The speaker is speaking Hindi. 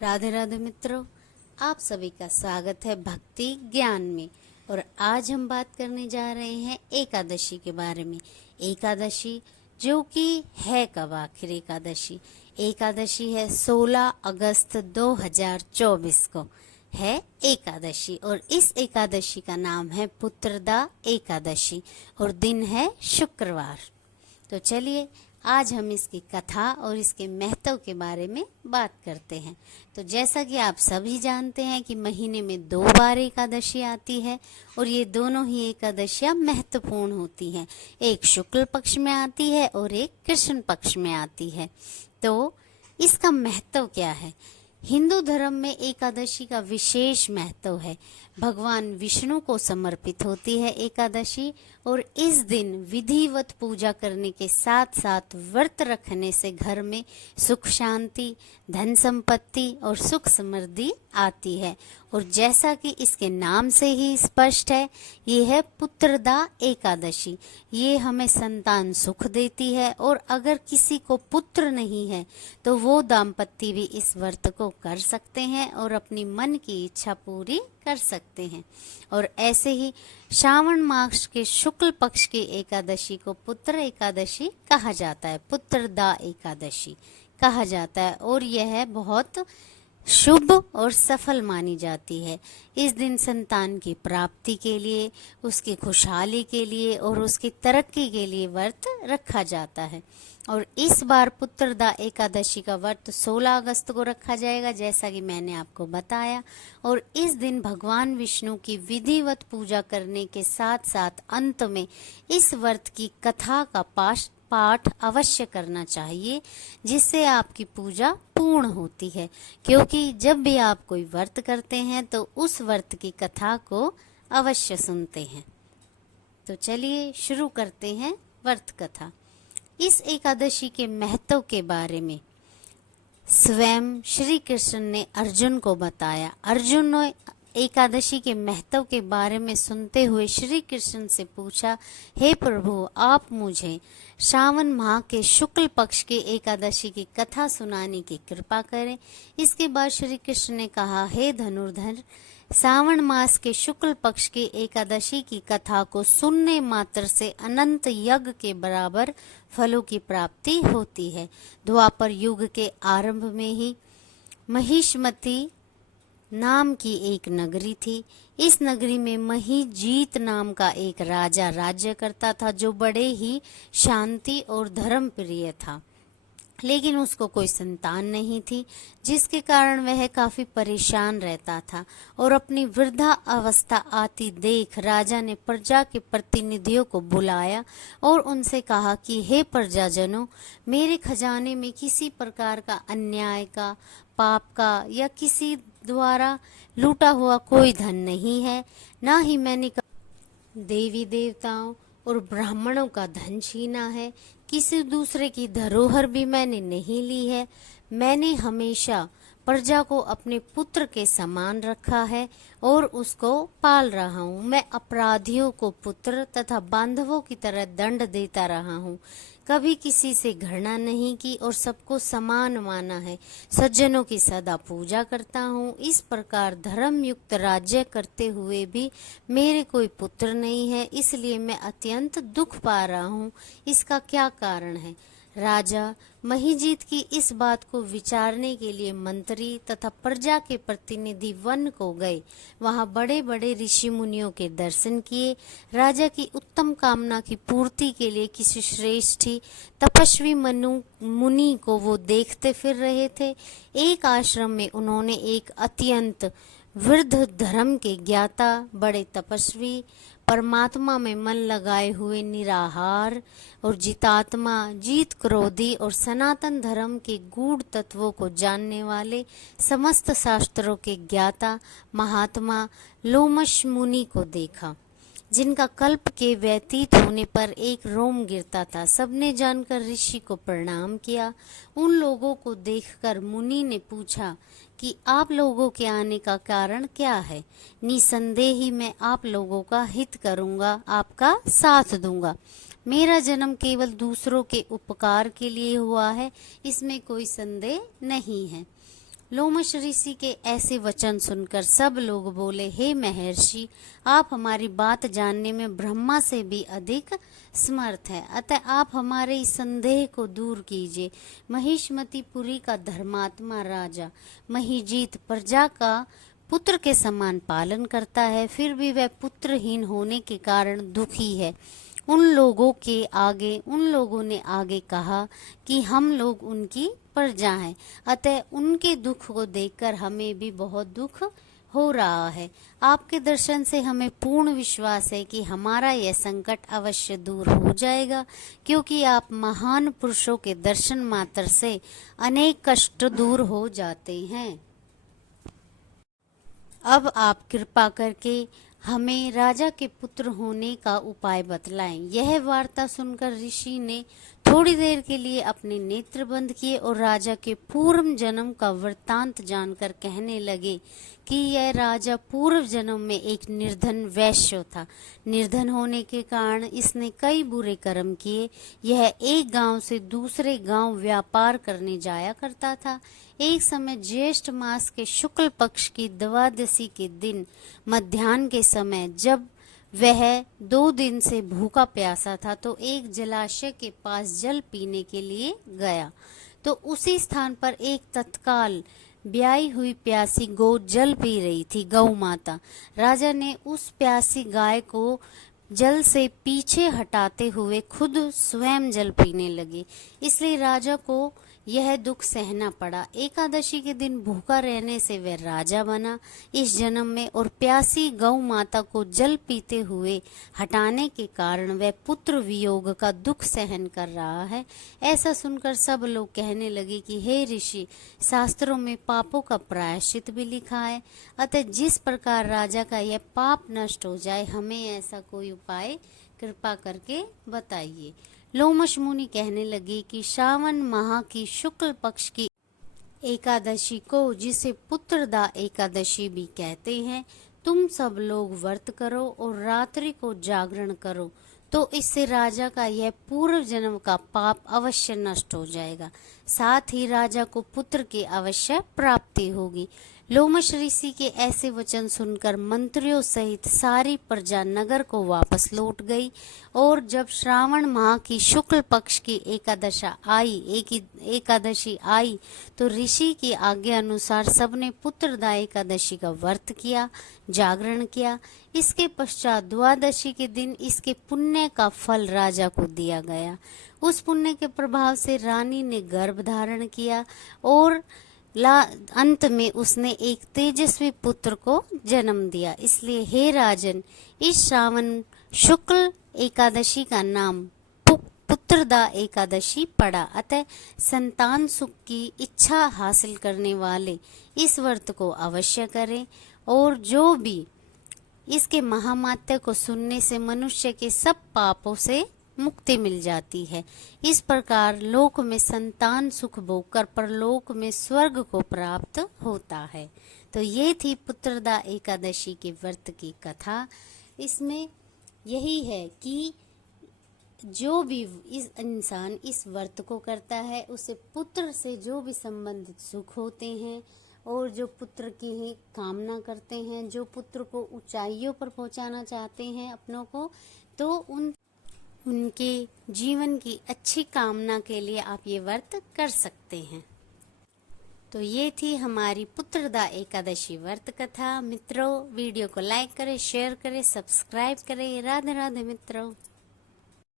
राधे राधे मित्रों, आप सभी का स्वागत है भक्ति ज्ञान में। और आज हम बात करने जा रहे हैं एकादशी के बारे में। एकादशी जो कि है कब आखिर एकादशी? एकादशी है 16 अगस्त 2024 को है एकादशी, और इस एकादशी का नाम है पुत्रदा एकादशी और दिन है शुक्रवार। तो चलिए आज हम इसकी कथा और इसके महत्व के बारे में बात करते हैं। तो जैसा कि आप सभी जानते हैं कि महीने में 2 बार एकादशी आती है और ये दोनों ही एकादशियां महत्वपूर्ण होती हैं। एक शुक्ल पक्ष में आती है और एक कृष्ण पक्ष में आती है। तो इसका महत्व क्या है? हिंदू धर्म में एकादशी का विशेष महत्व है। भगवान विष्णु को समर्पित होती है एकादशी, और इस दिन विधिवत पूजा करने के साथ साथ व्रत रखने से घर में सुख शांति, धन संपत्ति और सुख समृद्धि आती है। और जैसा कि इसके नाम से ही स्पष्ट है, ये है पुत्रदा एकादशी। ये हमें संतान सुख देती है, और अगर किसी को पुत्र नहीं है तो वो दाम्पत्य भी इस व्रत को कर सकते हैं और अपनी मन की इच्छा पूरी कर सकते हैं। और ऐसे ही श्रावण मास के शुक्ल पक्ष की एकादशी को पुत्र एकादशी कहा जाता है, पुत्रदा एकादशी कहा जाता है, और यह बहुत शुभ और सफल मानी जाती है। इस दिन संतान की प्राप्ति के लिए, उसकी खुशहाली के लिए और उसकी तरक्की के लिए व्रत रखा जाता है। और इस बार पुत्रदा एकादशी का व्रत 16 अगस्त को रखा जाएगा, जैसा कि मैंने आपको बताया। और इस दिन भगवान विष्णु की विधिवत पूजा करने के साथ साथ अंत में इस व्रत की कथा का पाठ अवश्य करना चाहिए, जिससे आपकी पूजा पूर्ण होती है। क्योंकि जब भी आप कोई व्रत करते हैं तो उस व्रत की कथा को अवश्य सुनते हैं। तो चलिए शुरू करते हैं व्रत कथा। इस एकादशी के महत्व के बारे में स्वयं श्री कृष्ण ने अर्जुन को बताया। अर्जुन ने एकादशी के महत्व के बारे में सुनते हुए श्री कृष्ण से पूछा, हे प्रभु, आप मुझे श्रावण माह के शुक्ल पक्ष के एकादशी की कथा सुनाने की कृपा करें। इसके बाद श्री कृष्ण ने कहा, हे धनुर्धर, श्रावण मास के शुक्ल पक्ष की एकादशी की कथा को सुनने मात्र से अनंत यज्ञ के बराबर फलों की प्राप्ति होती है। द्वापर युग के आरंभ में ही महिष्मती नाम की एक नगरी थी। इस नगरी में महीजीत नाम का एक राजा राज्य करता था, जो बड़े ही शांति और धर्म प्रिय था। लेकिन उसको कोई संतान नहीं थी, जिसके कारण वह काफी परेशान रहता था। और अपनी वृद्धा अवस्था आती देख राजा ने प्रजा के प्रतिनिधियों को बुलाया और उनसे कहा कि हे प्रजाजनों, मेरे खजाने में किसी प्रकार का अन्याय का, पाप का या किसी द्वारा लूटा हुआ कोई धन नहीं है। न ही मैंने देवी देवताओं और ब्राह्मणों का धन छीना है। किसी दूसरे की धरोहर भी मैंने नहीं ली है। मैंने हमेशा प्रजा को अपने पुत्र के समान रखा है और उसको पाल रहा हूँ। मैं अपराधियों को पुत्र तथा बांधवों की तरह दंड देता रहा हूँ। कभी किसी से घृणा नहीं की और सबको समान माना है। सज्जनों की सदा पूजा करता हूँ। इस प्रकार धर्म युक्त राज्य करते हुए भी मेरे कोई पुत्र नहीं है, इसलिए मैं अत्यंत दुख पा रहा हूँ। इसका क्या कारण है? राजा महीजीत की इस बात को विचारने के लिए मंत्री तथा प्रजा के प्रतिनिधि वन को गए। वहां बड़े बड़े ऋषि मुनियों के दर्शन किए। राजा की उत्तम कामना की पूर्ति के लिए किसी श्रेष्ठी तपस्वी मुनि को वो देखते फिर रहे थे। एक आश्रम में उन्होंने एक अत्यंत वृद्ध धर्म के ज्ञाता, बड़े तपस्वी, परमात्मा में मन लगाए हुए निराहार और जितात्मा, जीत क्रोधी और सनातन धर्म के गूढ़ तत्वों को जानने वाले, समस्त शास्त्रों के ज्ञाता महात्मा लोमश मुनि को देखा, जिनका कल्प के व्यतीत होने पर एक रोम गिरता था। सबने जानकर ऋषि को प्रणाम किया। उन लोगों को देखकर मुनि ने पूछा कि आप लोगों के आने का कारण क्या है? निसंदेह ही मैं आप लोगों का हित करूंगा, आपका साथ दूंगा। मेरा जन्म केवल दूसरों के उपकार के लिए हुआ है, इसमें कोई संदेह नहीं है। लोमश ऋषि के ऐसे वचन सुनकर सब लोग बोले, हे महर्षि, आप हमारी बात जानने में ब्रह्मा से भी अधिक समर्थ है, अतः आप हमारे इस संदेह को दूर कीजिए। महिष्मतिपुरी का धर्मात्मा राजा महिजीत प्रजा का पुत्र के समान पालन करता है, फिर भी वह पुत्रहीन होने के कारण दुखी है। उन लोगों ने आगे कहा कि हम लोग उनकी प्रजा हैं, अतः उनके दुख को देखकर हमें भी बहुत दुख हो रहा है। आपके दर्शन से हमें पूर्ण विश्वास है कि हमारा यह संकट अवश्य दूर हो जाएगा, क्योंकि आप महान पुरुषों के दर्शन मात्र से अनेक कष्ट दूर हो जाते हैं। अब आप कृपा करके हमें राजा के पुत्र होने का उपाय बतलाएं। यह वार्ता सुनकर ऋषि ने थोड़ी देर के लिए अपने नेत्र बंद किए और राजा के पूर्व जन्म का वृत्तांत जानकर कहने लगे कि यह राजा पूर्व जन्म में एक निर्धन वैश्य था। निर्धन होने के कारण इसने कई बुरे कर्म किए। यह एक गांव से दूसरे गांव व्यापार करने जाया करता था। एक समय ज्येष्ठ मास के शुक्ल पक्ष की द्वादशी के दिन मध्याह्न के समय जब वह 2 दिन से भूखा प्यासा था तो एक जलाशय के पास जल पीने के लिए गया, तो उसी स्थान पर एक तत्काल ब्याई हुई प्यासी गौ जल पी रही थी। गौ माता राजा ने उस प्यासी गाय को जल से पीछे हटाते हुए खुद स्वयं जल पीने लगे, इसलिए राजा को यह दुख सहना पड़ा। एकादशी के दिन भूखा रहने से वह राजा बना इस जन्म में, और प्यासी गौ माता को जल पीते हुए हटाने के कारण वह पुत्र वियोग का दुख सहन कर रहा है। ऐसा सुनकर सब लोग कहने लगे कि हे ऋषि, शास्त्रों में पापों का प्रायश्चित भी लिखा है, अतः जिस प्रकार राजा का यह पाप नष्ट हो जाए, हमें ऐसा कोई उपाय कृपा करके बताइए। लोमश मुनि कहने लगे कि श्रावण माह की शुक्ल पक्ष की एकादशी को, जिसे पुत्रदा एकादशी भी कहते हैं, तुम सब लोग व्रत करो और रात्रि को जागरण करो, तो इससे राजा का यह पूर्व जन्म का पाप अवश्य नष्ट हो जाएगा, साथ ही राजा को पुत्र की अवश्य प्राप्ति होगी। लोमश ऋषि के ऐसे वचन सुनकर मंत्रियों सहित सारी प्रजा नगर को वापस लौट गई, और जब श्रावण माह की शुक्ल पक्ष की एकादशी आई तो ऋषि की आज्ञा अनुसार सबने पुत्रदा एकादशी का व्रत किया, जागरण किया। इसके पश्चात द्वादशी के दिन इसके पुण्य का फल राजा को दिया गया। उस पुण्य के प्रभाव से रानी ने गर्भ धारण किया और अंत में उसने एक तेजस्वी पुत्र को जन्म दिया। इसलिए हे राजन, इस श्रावण शुक्ल एकादशी का नाम पुत्रदा एकादशी पड़ा। अतः संतान सुख की इच्छा हासिल करने वाले इस व्रत को अवश्य करें, और जो भी इसके महामात्य को सुनने से मनुष्य के सब पापों से मुक्ति मिल जाती है। इस प्रकार लोक में संतान सुख भोगकर परलोक में स्वर्ग को प्राप्त होता है। तो ये थी पुत्रदा एकादशी के व्रत की कथा। इसमें यही है कि जो भी इस इंसान इस व्रत को करता है, उसे पुत्र से जो भी संबंधित सुख होते हैं, और जो पुत्र की कामना करते हैं, जो पुत्र को ऊंचाइयों पर पहुंचाना चाहते हैं अपनों को, तो उनके जीवन की अच्छी कामना के लिए आप ये व्रत कर सकते हैं। तो ये थी हमारी पुत्रदा एकादशी व्रत कथा। मित्रों, वीडियो को लाइक करें, शेयर करें, सब्सक्राइब करें। राधे राधे मित्रों।